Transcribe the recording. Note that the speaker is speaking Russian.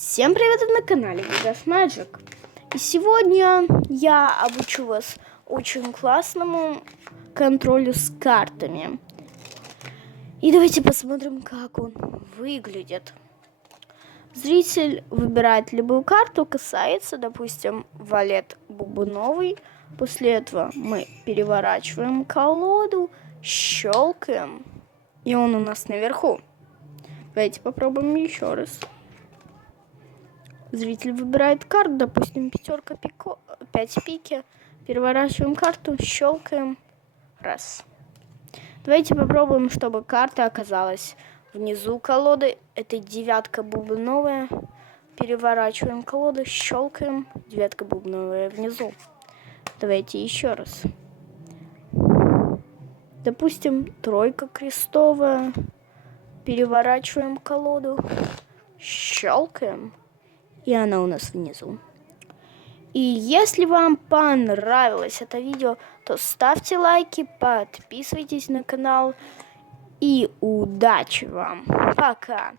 Всем привет, вы на канале Vegas Magic. И сегодня я обучу вас очень классному контролю с картами. И давайте посмотрим, как он выглядит. Зритель выбирает любую карту, касается, допустим, валет бубновый. После этого мы переворачиваем колоду, щелкаем, и он у нас наверху. Давайте попробуем еще раз. Зритель выбирает карту, допустим, пятерка, 5 пики. Переворачиваем карту, щелкаем. Раз. Давайте попробуем, чтобы карта оказалась внизу колоды. Это девятка бубновая. Переворачиваем колоду, щелкаем. Девятка бубновая внизу. Давайте еще раз. Допустим, тройка крестовая. Переворачиваем колоду, щелкаем. И она у нас внизу. И если вам понравилось это видео, то ставьте лайки, подписывайтесь на канал. И удачи вам! Пока!